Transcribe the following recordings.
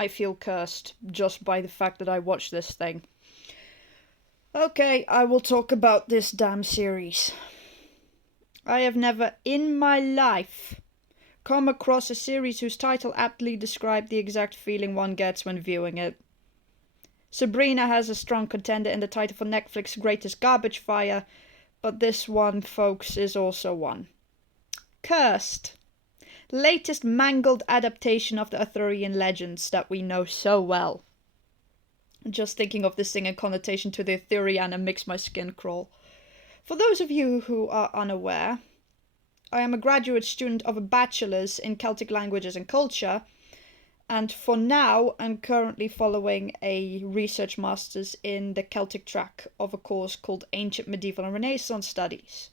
I feel cursed just by the fact that I watched this thing. Okay, I will talk about this damn series. I have never in my life come across a series whose title aptly described the exact feeling one gets when viewing it. Sabrina has a strong contender in the title for Netflix's greatest garbage fire, but this one, folks, is also one. Cursed. Latest mangled adaptation of the Arthurian legends that we know so well. Just thinking of this thing in connotation to the Arthuriana makes my skin crawl. For those of you who are unaware, I am a graduate student of a bachelor's in Celtic languages and culture, and for now I'm currently following a research master's in the Celtic track of a course called Ancient, Medieval and Renaissance Studies.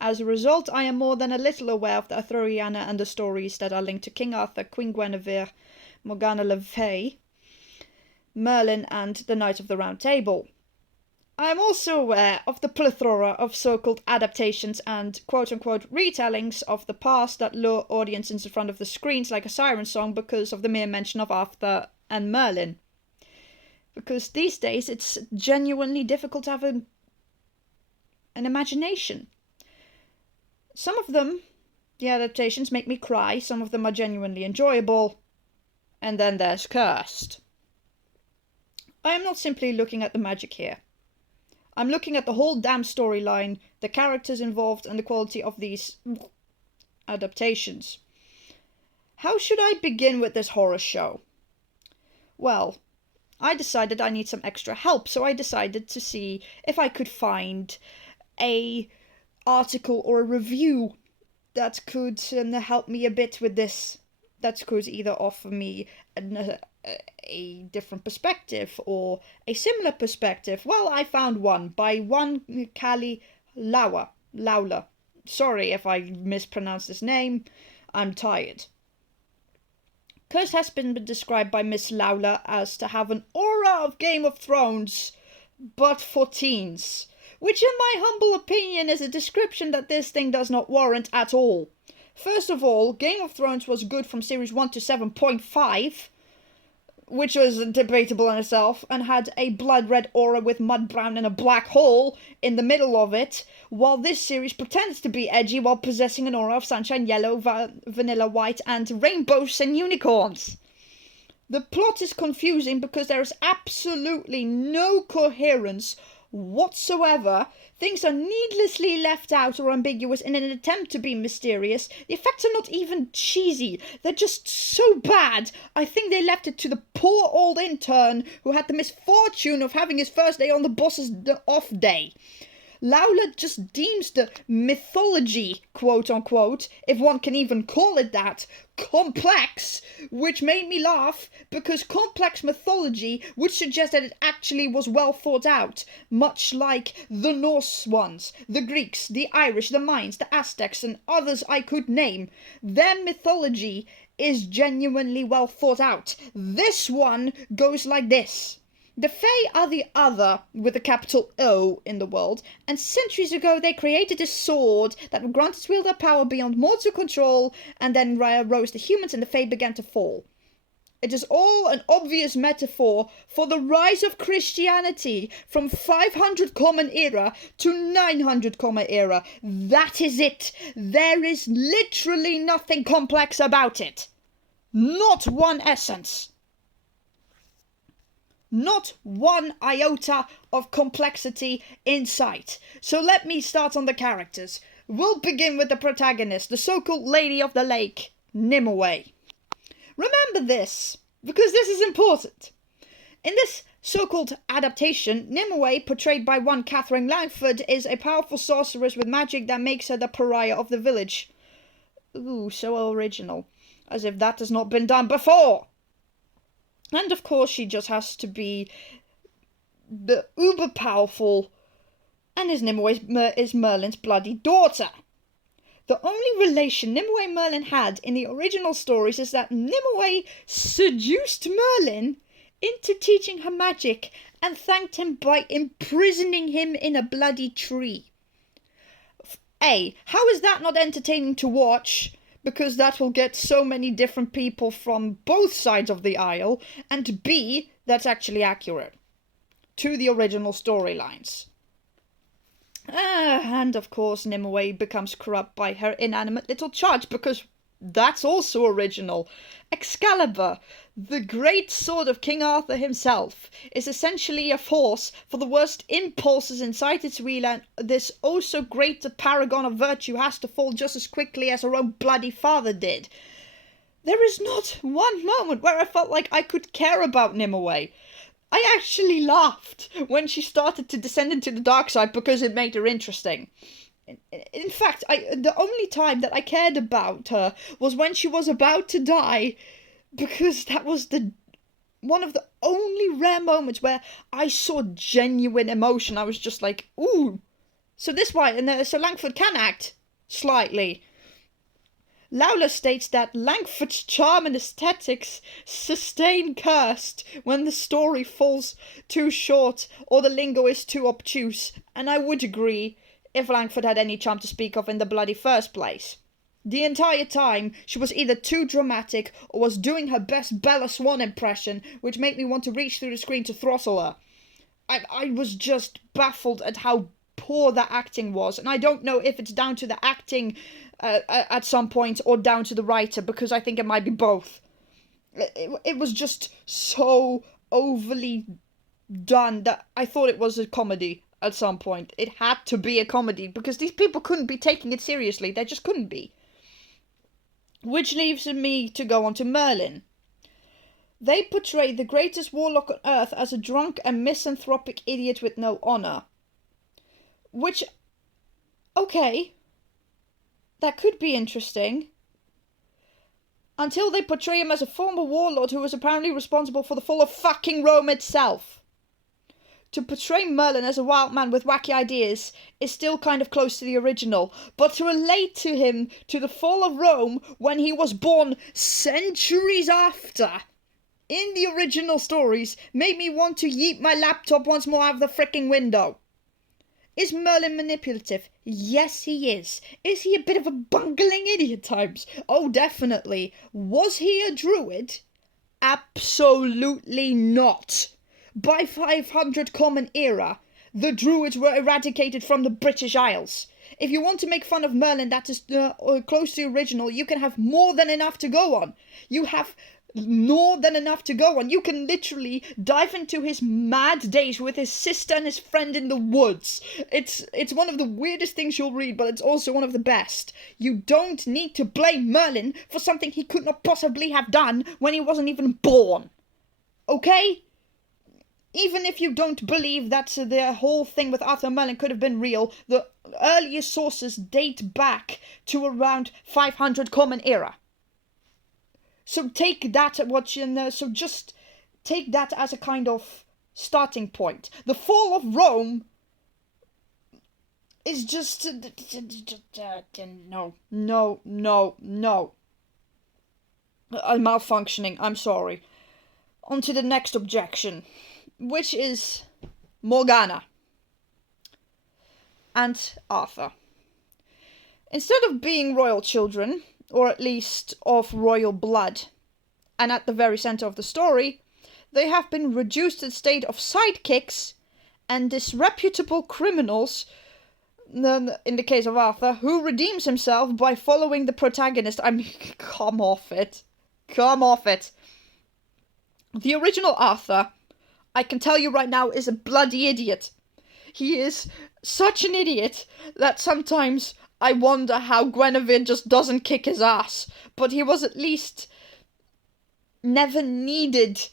As a result, I am more than a little aware of the Arthuriana and the stories that are linked to King Arthur, Queen Guinevere, Morgana le Fay, Merlin and the Knight of the Round Table. I am also aware of the plethora of so-called adaptations and quote-unquote retellings of the past that lure audiences in front of the screens like a siren song because of the mere mention of Arthur and Merlin. Because these days it's genuinely difficult to have an imagination. Some of them, the adaptations, make me cry, some of them are genuinely enjoyable, and then there's Cursed. I am not simply looking at the magic here. I'm looking at the whole damn storyline, the characters involved, and the quality of these adaptations. How should I begin with this horror show? Well, I decided I need some extra help, so I decided to see if I could find a article or a review that could help me a bit with this, that could either offer me a different perspective or a similar perspective. Well, I found one by one Kali Lawler. Sorry if I mispronounced his name, I'm tired. Cursed has been described by Miss Lawler as to have an aura of Game of Thrones, but for teens, which in my humble opinion is a description that this thing does not warrant at all. First of all, Game of Thrones was good from series 1 to 7.5, which was debatable in itself, and had a blood red aura with mud brown and a black hole in the middle of it, while this series pretends to be edgy while possessing an aura of sunshine yellow, vanilla white, and rainbows and unicorns. The plot is confusing because there is absolutely no coherence whatsoever. Things are needlessly left out or ambiguous in an attempt to be mysterious. The effects are not even cheesy, they're just so bad. I think they left it to the poor old intern who had the misfortune of having his first day on the boss's off day. Lawler just deems the mythology, quote-unquote, if one can even call it that, complex, which made me laugh, because complex mythology would suggest that it actually was well thought out, much like the Norse ones, the Greeks, the Irish, the Mayans, the Aztecs, and others I could name. Their mythology is genuinely well thought out. This one goes like this. The Fae are the other, with a capital O, in the world, and centuries ago they created a sword that would grant its wielder power beyond mortal control, and then rose the humans and the Fae began to fall. It is all an obvious metaphor for the rise of Christianity from 500 Common Era to 900 Common Era. That is it. There is literally nothing complex about it. Not one essence. Not one iota of complexity in sight. So let me start on the characters. We'll begin with the protagonist, the so-called Lady of the Lake, Nimue. Remember this, because this is important. In this so-called adaptation, Nimue, portrayed by one Catherine Langford, is a powerful sorceress with magic that makes her the pariah of the village. Ooh, so original. As if that has not been done before! And of course she just has to be the uber powerful, and is Merlin's bloody daughter. The only relation Nimue and Merlin had in the original stories is that Nimue seduced Merlin into teaching her magic and thanked him by imprisoning him in a bloody tree. A, how is that not entertaining to watch? because that will get so many different people from both sides of the aisle, and B, that's actually accurate to the original storylines. And of course, Nimue becomes corrupt by her inanimate little charge, because that's also original. Excalibur, the great sword of King Arthur himself, is essentially a force for the worst impulses inside its wheel, and this oh so great paragon of virtue has to fall just as quickly as her own bloody father did. There is not one moment where I felt like I could care about Nimue. I actually laughed when she started to descend into the dark side because it made her interesting. In fact, the only time that I cared about her was when she was about to die, because that was one of the only rare moments where I saw genuine emotion. I was just like, ooh. So so Langford can act slightly. Lawler states that Langford's charm and aesthetics sustain cursed when the story falls too short or the lingo is too obtuse, and I would agree if Langford had any charm to speak of in the bloody first place. The entire time, she was either too dramatic or was doing her best Bella Swan impression, which made me want to reach through the screen to throttle her. I was just baffled at how poor that acting was, and I don't know if it's down to the acting at some point or down to the writer, because I think it might be both. It was just so overly done that I thought it was a comedy at some point. It had to be a comedy because these people couldn't be taking it seriously. They just couldn't be. Which leaves me to go on to Merlin. They portray the greatest warlock on earth as a drunk and misanthropic idiot with no honor. Which, okay, that could be interesting. Until they portray him as a former warlord who was apparently responsible for the fall of fucking Rome itself. To portray Merlin as a wild man with wacky ideas is still kind of close to the original, but to relate to him to the fall of Rome when he was born centuries after in the original stories made me want to yeet my laptop once more out of the fricking window. Is Merlin manipulative? Yes, he is. Is he a bit of a bungling idiot at times? Oh, definitely. Was he a druid? Absolutely not. By 500 Common Era, the druids were eradicated from the British Isles. If you want to make fun of Merlin that is close to the original, you can have more than enough to go on. You have more than enough to go on. You can literally dive into his mad days with his sister and his friend in the woods. It's one of the weirdest things you'll read, but it's also one of the best. You don't need to blame Merlin for something he could not possibly have done when he wasn't even born. Okay? Even if you don't believe that the whole thing with Arthur Merlin could have been real, the earliest sources date back to around 500 Common Era. So take that just take that as a kind of starting point. The fall of Rome is just no. I'm malfunctioning. I'm sorry. On to the next objection, which is Morgana and Arthur. Instead of being royal children, or at least of royal blood, and at the very center of the story, they have been reduced to the state of sidekicks and disreputable criminals, in the case of Arthur, who redeems himself by following the protagonist. I mean, come off it. The original Arthur, I can tell you right now, is a bloody idiot. He is such an idiot that sometimes I wonder how Guinevere just doesn't kick his ass. But he was at least never needed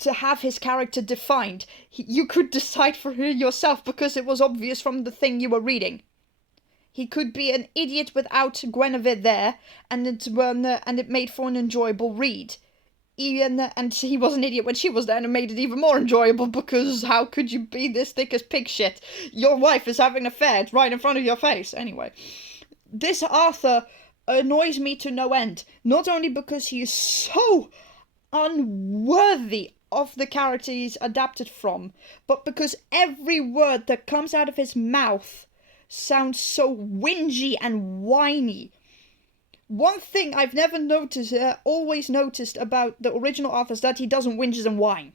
to have his character defined. You could decide for yourself because it was obvious from the thing you were reading. He could be an idiot without Guinevere there, and it made for an enjoyable read. And he was an idiot when she was there, and it made it even more enjoyable, because how could you be this thick as pig shit? Your wife is having an affair, it's right in front of your face. Anyway, this Arthur annoys me to no end, not only because he is so unworthy of the character he's adapted from, but because every word that comes out of his mouth sounds so whingy and whiny. One thing I've never always noticed about the original Arthur is that he doesn't whinge and whine.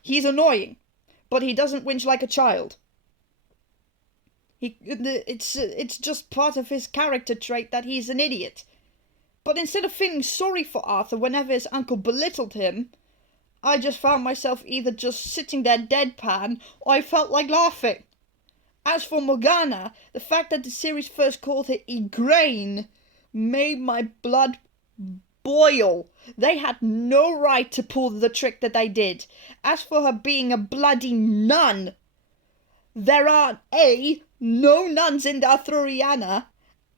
He's annoying, but he doesn't whinge like a child. It's just part of his character trait that he's an idiot. But instead of feeling sorry for Arthur whenever his uncle belittled him, I just found myself either just sitting there deadpan, or I felt like laughing. As for Morgana, the fact that the series first called her Igraine made my blood boil. They had no right to pull the trick that they did. As for her being a bloody nun, there are no nuns in the Arthuriana,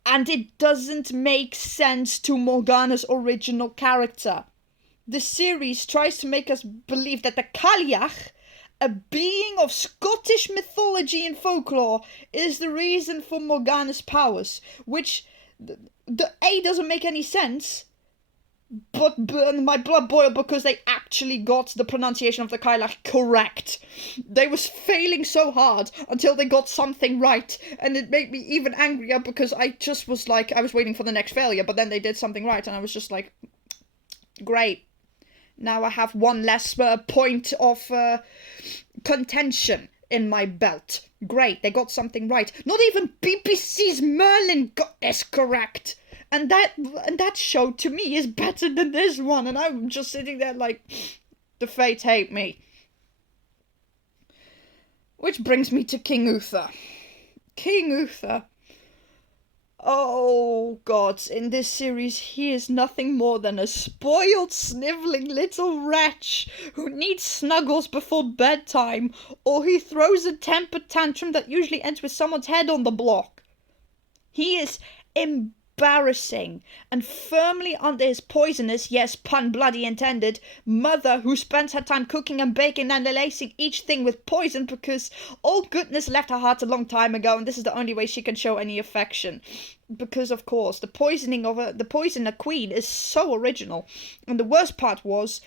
and it doesn't make sense to Morgana's original character. The series tries to make us believe that the Cailleach, a being of Scottish mythology and folklore, is the reason for Morgana's powers, which doesn't make any sense, but my blood boiled because they actually got the pronunciation of the Cailleach correct. They was failing so hard until they got something right, and it made me even angrier because I just was like, I was waiting for the next failure, but then they did something right, and I was just like, great. Now I have one less point of contention in my belt. Great, they got something right. Not even BBC's Merlin got this correct. And that show to me is better than this one. And I'm just sitting there like, the fates hate me. Which brings me to King Uther. King Uther. Oh, God, in this series, he is nothing more than a spoiled, snivelling little wretch who needs snuggles before bedtime, or he throws a temper tantrum that usually ends with someone's head on the block. He is embarrassing and firmly under his poisonous, yes, pun bloody intended, mother who spends her time cooking and baking and lacing each thing with poison because old goodness left her heart a long time ago and this is the only way she can show any affection. Because, of course, the poisoner queen is so original. And the worst part was,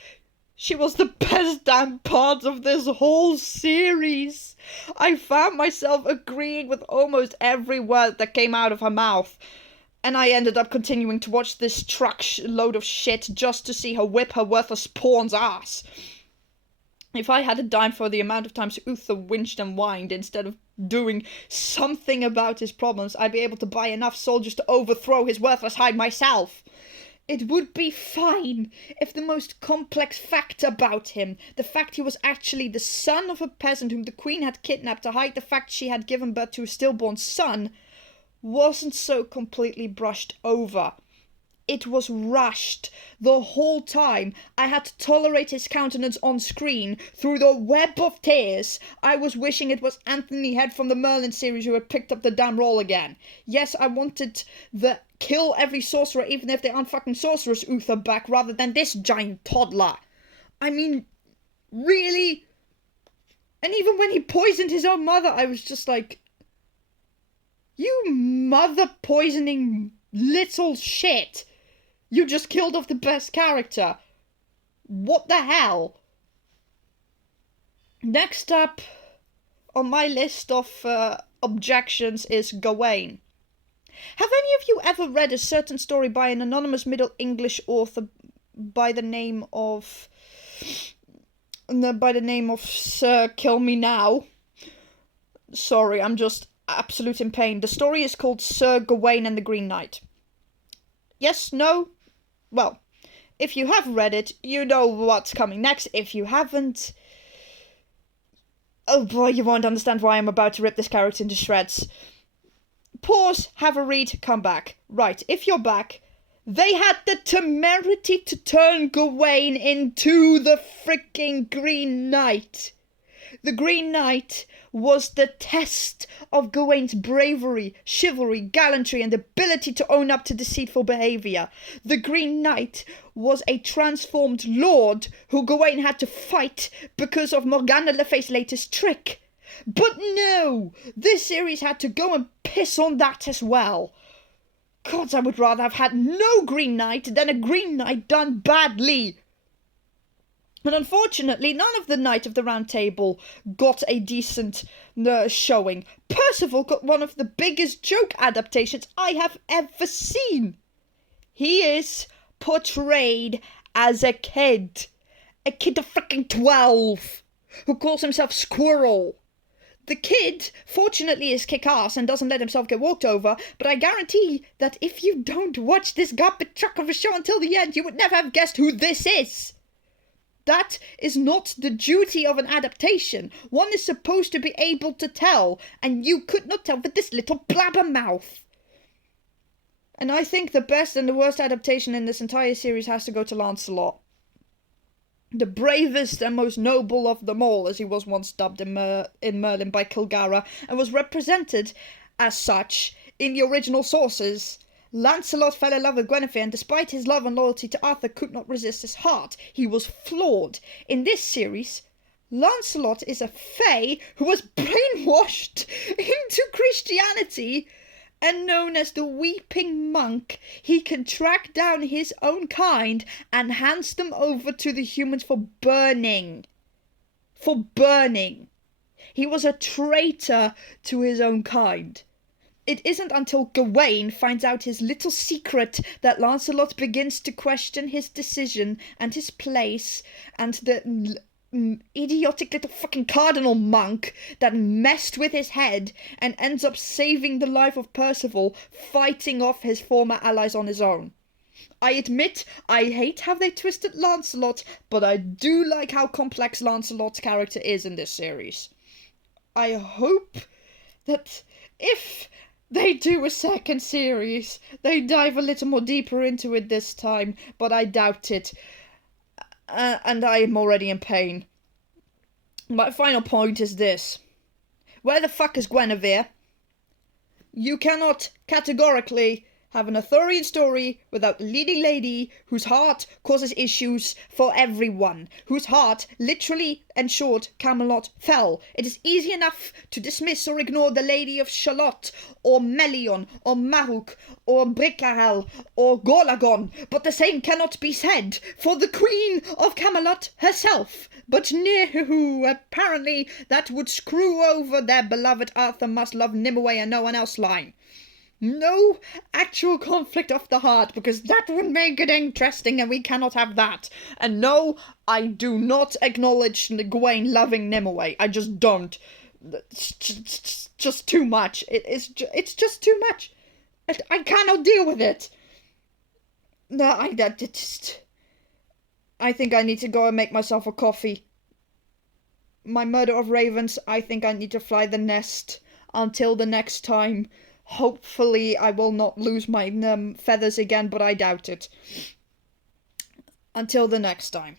she was the best damn part of this whole series. I found myself agreeing with almost every word that came out of her mouth. And I ended up continuing to watch this load of shit just to see her whip her worthless pawn's ass. If I had a dime for the amount of times Uther whinged and whined instead of doing something about his problems, I'd be able to buy enough soldiers to overthrow his worthless hide myself. It would be fine if the most complex fact about him, the fact he was actually the son of a peasant whom the queen had kidnapped to hide the fact she had given birth to a stillborn son, wasn't so completely brushed over. It was rushed. The whole time I had to tolerate his countenance on screen through the web of tears. I was wishing it was Anthony Head from the Merlin series who had picked up the damn role again. Yes, I wanted the kill every sorcerer even if they aren't fucking sorcerers Uther back rather than this giant toddler. I mean, really? And even when he poisoned his own mother, I was just like, you mother poisoning little shit. You just killed off the best character. What the hell? Next up on my list of objections is Gawain. Have any of you ever read a certain story by an anonymous Middle English author by the name of Sir Kill Me Now? Sorry, I'm just absolute in pain. The story is called Sir Gawain and the Green Knight. Yes? No? Well, if you have read it, you know what's coming next. If you haven't, oh boy, you won't understand why I'm about to rip this character into shreds. Pause, have a read, come back. Right, if you're back, they had the temerity to turn Gawain into the freaking Green Knight. The Green Knight was the test of Gawain's bravery, chivalry, gallantry, and ability to own up to deceitful behaviour. The Green Knight was a transformed lord who Gawain had to fight because of Morgana Le Fay's latest trick. But no! This series had to go and piss on that as well. Gods, I would rather have had no Green Knight than a Green Knight done badly. And unfortunately, none of the Knight of the Round Table got a decent showing. Percival got one of the biggest joke adaptations I have ever seen. He is portrayed as a kid. A kid of freaking 12 who calls himself Squirrel. The kid, fortunately, is kick-ass and doesn't let himself get walked over, but I guarantee that if you don't watch this garbage truck of a show until the end, you would never have guessed who this is. That is not the duty of an adaptation. One is supposed to be able to tell, and you could not tell with this little blabbermouth. And I think the best and the worst adaptation in this entire series has to go to Lancelot. The bravest and most noble of them all, as he was once dubbed in Merlin by Kilgara, and was represented as such in the original sources. Lancelot fell in love with Guinevere, and despite his love and loyalty to Arthur, could not resist his heart. He was flawed. In this series, Lancelot is a fae who was brainwashed into Christianity, and known as the Weeping Monk. He can track down his own kind and hands them over to the humans for burning. For burning. He was a traitor to his own kind. It isn't until Gawain finds out his little secret that Lancelot begins to question his decision and his place, and the idiotic little fucking cardinal monk that messed with his head and ends up saving the life of Percival, fighting off his former allies on his own. I admit I hate how they twisted Lancelot, but I do like how complex Lancelot's character is in this series. I hope that if they do a second series, they dive a little more deeper into it this time, but I doubt it. And I am already in pain. My final point is this. Where the fuck is Guinevere? You cannot categorically have an Arthurian story without a leading lady whose heart causes issues for everyone, whose heart literally ensured Camelot fell. It is easy enough to dismiss or ignore the Lady of Shalott, or Melion, or Mahuk, or Bricarel, or Gorlagon, but the same cannot be said for the Queen of Camelot herself. But no, apparently that would screw over their beloved Arthur must love Nimue and no one else line. No actual conflict of the heart, because that would make it interesting, and we cannot have that. And no, I do not acknowledge Gawain loving Nimue. I just don't. It's just too much. It's just too much. I cannot deal with it. No, I think I need to go and make myself a coffee. My murder of ravens, I think I need to fly the nest. Until the next time. Hopefully I will not lose my feathers again, but I doubt it. Until the next time.